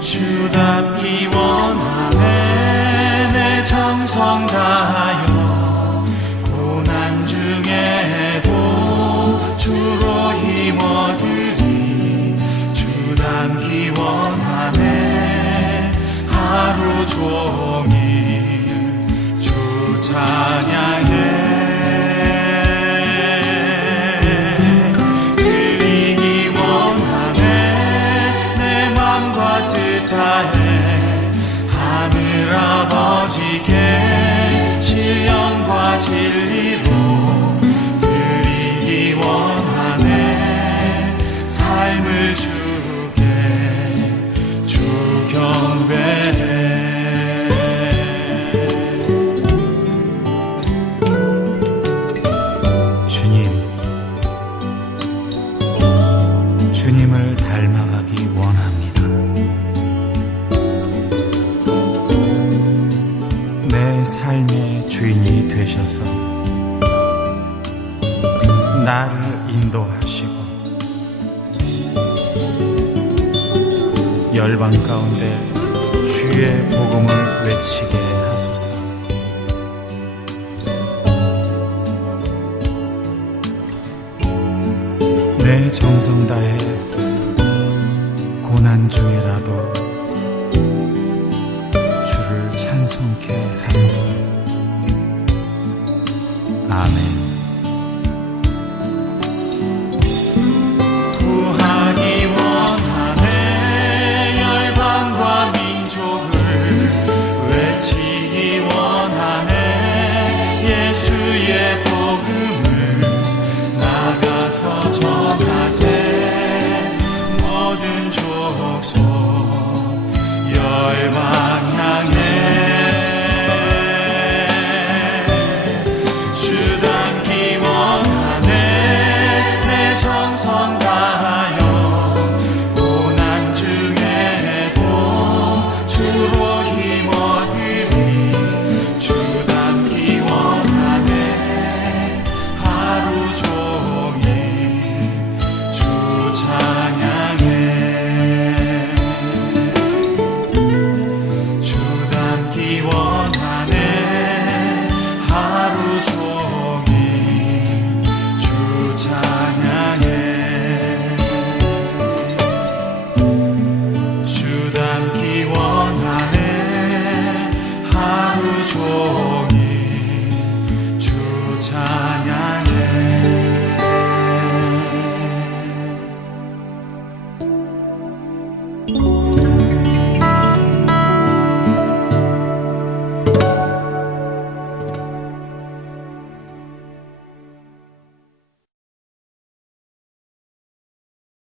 주답기 원하네 내 정성 다하여 고난 중에도 주로 힘어들이 주답기 원하네 하루 종일 주 찬양해. 삶을 주게 주 경배해 주님 주님을 닮아가기 원합니다. 내 삶의 주인이 되셔서 나를 인도하시고 열방 가운데 주의 복음을 외치게 하소서. 내 정성 다해 고난 중이라도 주를 찬송케 하소서. 아멘. 내 정성